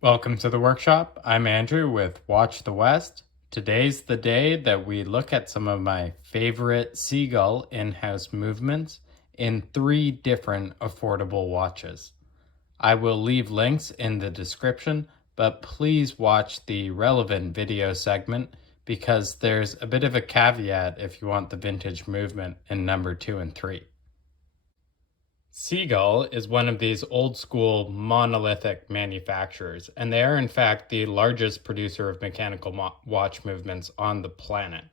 Welcome to the workshop. I'm Andrew with Watch the West. Today's the day that we look at some of my favorite Sea-Gull in-house movements in 3 different affordable watches. I will leave links in the description, but please watch the relevant video segment because there's a bit of a caveat if you want the vintage movement in number 2 and 3. Sea-Gull is one of these old school monolithic manufacturers, and they are in fact the largest producer of mechanical watch movements on the planet.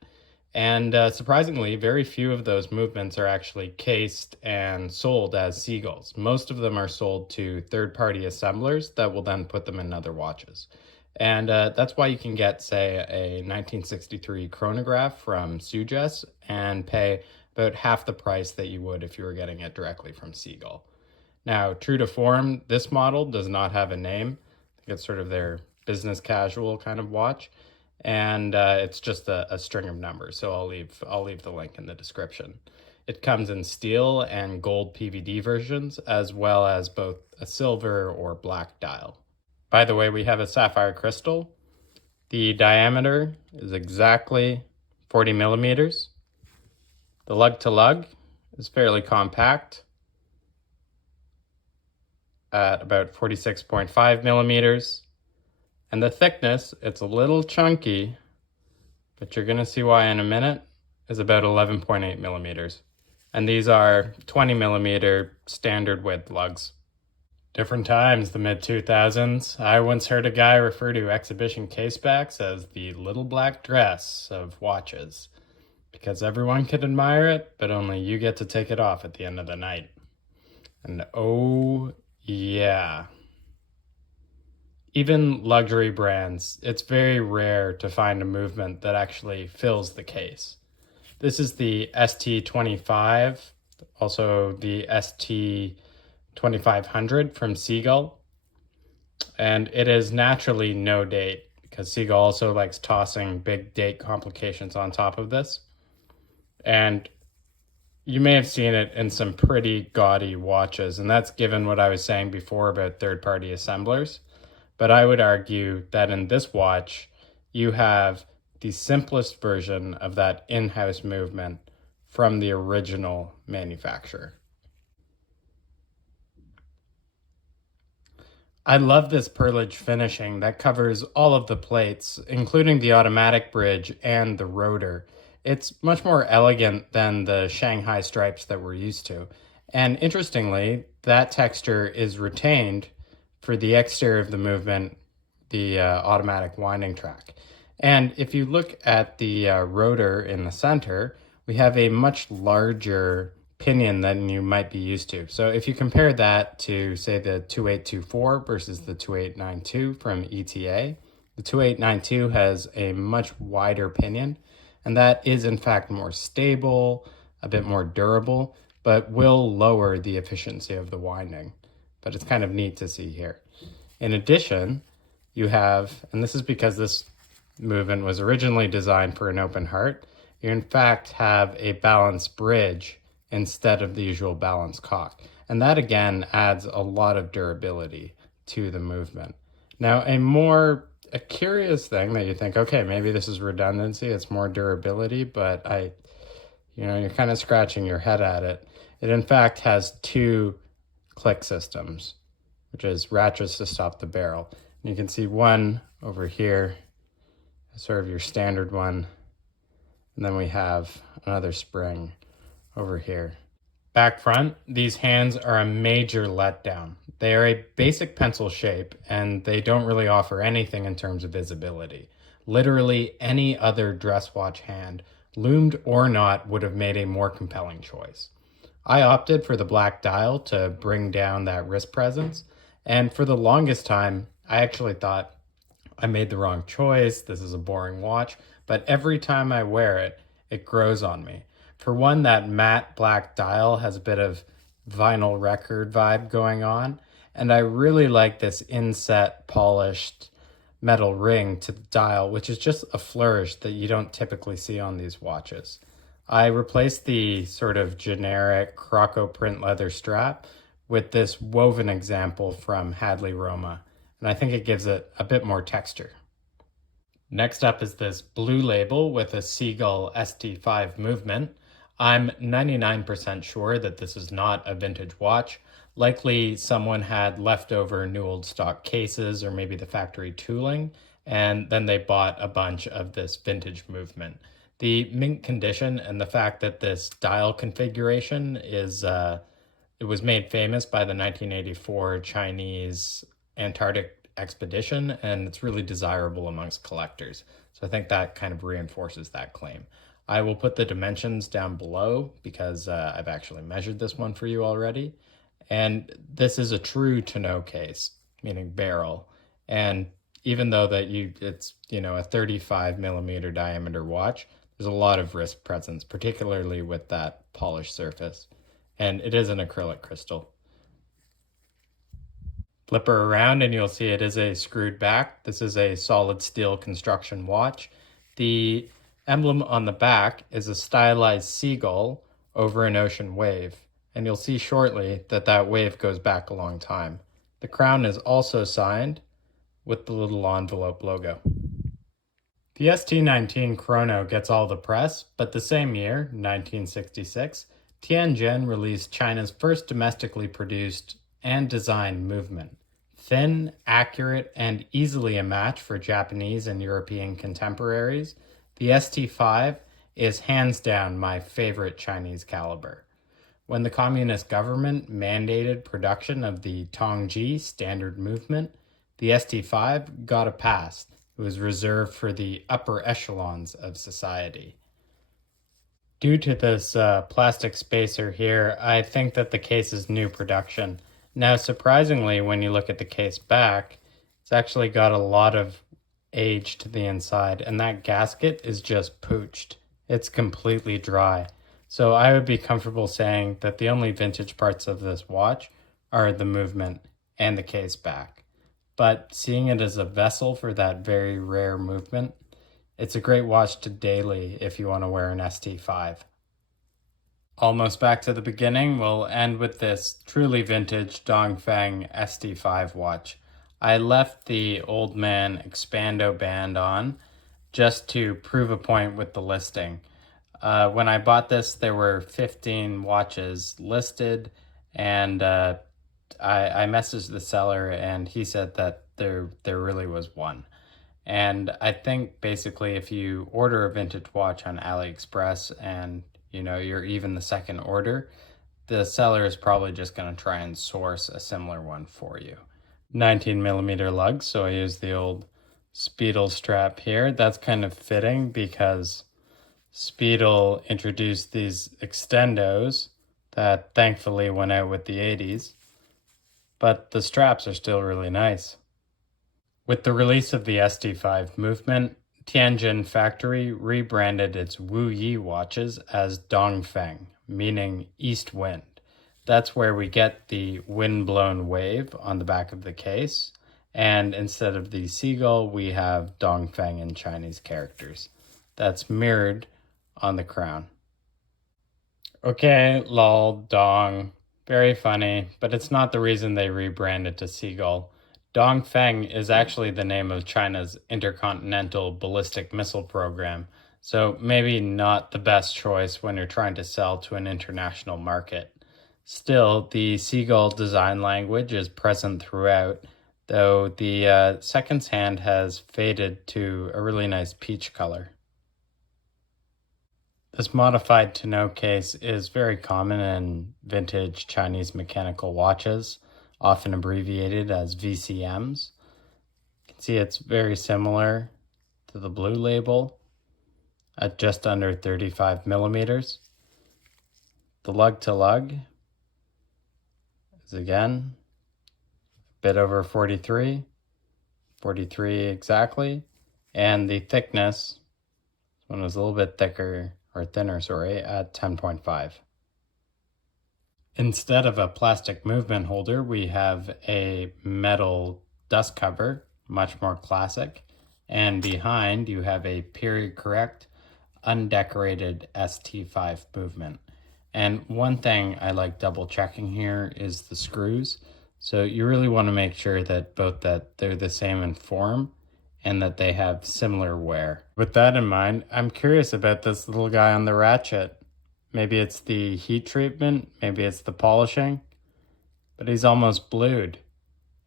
And surprisingly, very few of those movements are actually cased and sold as Sea-Gulls. Most of them are sold to third-party assemblers that will then put them in other watches. And that's why you can get, say, a 1963 chronograph from Sugess and pay about half the price that you would if you were getting it directly from Sea-Gull. Now, true to form, this model does not have a name. I think it's sort of their business casual kind of watch, and it's just a string of numbers. So I'll leave the link in the description. It comes in steel and gold PVD versions, as well as both a silver or black dial. By the way, we have a sapphire crystal. The diameter is exactly 40 millimeters. The lug to lug is fairly compact at about 46.5 millimeters. And the thickness, it's a little chunky, but you're going to see why in a minute, is about 11.8 millimeters. And these are 20 millimeter standard width lugs. Different times, the mid-2000s. I once heard a guy refer to exhibition casebacks as the little black dress of watches, because everyone could admire it, but only you get to take it off at the end of the night. And oh yeah. Even luxury brands, it's very rare to find a movement that actually fills the case. This is the ST25, also the ST2500 from Sea-Gull. And it is naturally no date, because Sea-Gull also likes tossing big date complications on top of this. And you may have seen it in some pretty gaudy watches, and that's given what I was saying before about third-party assemblers. But I would argue that in this watch, you have the simplest version of that in-house movement from the original manufacturer. I love this perlage finishing that covers all of the plates, including the automatic bridge and the rotor. It's much more elegant than the Shanghai stripes that we're used to. And interestingly, that texture is retained for the exterior of the movement, the automatic winding track. And if you look at the rotor in the center, we have a much larger pinion than you might be used to. So if you compare that to, say, the 2824 versus the 2892 from ETA, the 2892 has a much wider pinion, and that is in fact more stable, a bit more durable, but will lower the efficiency of the winding. But it's kind of neat to see here. In addition, you have, and this is because this movement was originally designed for an open heart, you in fact have a balanced bridge instead of the usual balanced cock. And that again adds a lot of durability to the movement. Now, a curious thing that you think, okay, maybe this is redundancy, it's more durability, but you're kind of scratching your head at it. It in fact has 2 click systems, which is ratchets to stop the barrel. And you can see one over here, sort of your standard one, and then we have another spring over here. Back front, these hands are a major letdown. They are a basic pencil shape, and they don't really offer anything in terms of visibility. Literally any other dress watch hand, loomed or not, would have made a more compelling choice. I opted for the black dial to bring down that wrist presence, and for the longest time, I actually thought I made the wrong choice, this is a boring watch, but every time I wear it, it grows on me. For one, that matte black dial has a bit of vinyl record vibe going on, and I really like this inset polished metal ring to the dial, which is just a flourish that you don't typically see on these watches. I replaced the sort of generic croco print leather strap with this woven example from Hadley Roma, and I think it gives it a bit more texture. Next up is this blue label with a Sea-Gull ST5 movement. I'm 99% sure that this is not a vintage watch. Likely someone had leftover new old stock cases or maybe the factory tooling, and then they bought a bunch of this vintage movement. The mint condition and the fact that this dial configuration is it was made famous by the 1984 Chinese Antarctic expedition, and it's really desirable amongst collectors. So I think that kind of reinforces that claim. I will put the dimensions down below because I've actually measured this one for you already. And this is a true tonneau case, meaning barrel. And even though it's a 35 millimeter diameter watch, there's a lot of wrist presence, particularly with that polished surface. And it is an acrylic crystal. Flip her around and you'll see it is a screwed back. This is a solid steel construction watch. The emblem on the back is a stylized seagull over an ocean wave. And you'll see shortly that that wave goes back a long time. The crown is also signed with the little envelope logo. The ST19 Chrono gets all the press, but the same year, 1966, Tianjin released China's first domestically produced and designed movement. Thin, accurate, and easily a match for Japanese and European contemporaries, the ST5 is hands down my favorite Chinese caliber. When the communist government mandated production of the Tongji standard movement, the ST5 got a pass. It was reserved for the upper echelons of society. Due to this plastic spacer here, I think that the case is new production. Now, surprisingly, when you look at the case back, it's actually got a lot of age to the inside, and that gasket is just pooched. It's completely dry. So I would be comfortable saying that the only vintage parts of this watch are the movement and the case back. But seeing it as a vessel for that very rare movement, it's a great watch to daily if you want to wear an ST5. Almost back to the beginning, we'll end with this truly vintage Dongfang ST5 watch. I left the old man Expando band on just to prove a point with the listing. When I bought this, there were 15 watches listed, and I messaged the seller, and he said that there really was one. And I think basically if you order a vintage watch on Aliexpress and you're even the second order, the seller is probably just going to try and source a similar one for you. 19 millimeter lug, so I used the old Speedle strap here. That's kind of fitting because Speedle introduced these extendos that thankfully went out with the 80s, but the straps are still really nice. With the release of the ST5 movement, Tianjin factory rebranded its Wu Yi watches as Dongfeng, meaning east wind. That's where we get the wind-blown wave on the back of the case, and instead of the seagull, we have Dongfeng in Chinese characters. That's mirrored on the crown. Okay, lol, dong. Very funny, but it's not the reason they rebranded to Sea-Gull. Dongfeng is actually the name of China's intercontinental ballistic missile program, so maybe not the best choice when you're trying to sell to an international market. Still, the Sea-Gull design language is present throughout, though the seconds hand has faded to a really nice peach color. This modified tonneau case is very common in vintage Chinese mechanical watches, often abbreviated as VCMs. You can see it's very similar to the blue label at just under 35 millimeters. The lug to lug is again a bit over 43 exactly, and the thickness, this one was a little bit thicker, or thinner, sorry, at 10.5. Instead of a plastic movement holder, we have a metal dust cover, much more classic. And behind you have a period correct, undecorated ST5 movement. And one thing I like double checking here is the screws. So you really want to make sure that both that they're the same in form and that they have similar wear. With that in mind, I'm curious about this little guy on the ratchet. Maybe it's the heat treatment, maybe it's the polishing, but he's almost blued.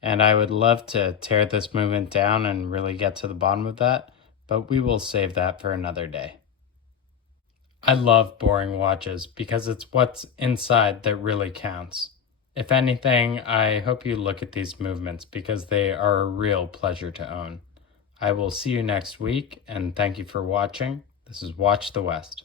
And I would love to tear this movement down and really get to the bottom of that, but we will save that for another day. I love boring watches because it's what's inside that really counts. If anything, I hope you look at these movements because they are a real pleasure to own. I will see you next week, and thank you for watching. This is Watch the West.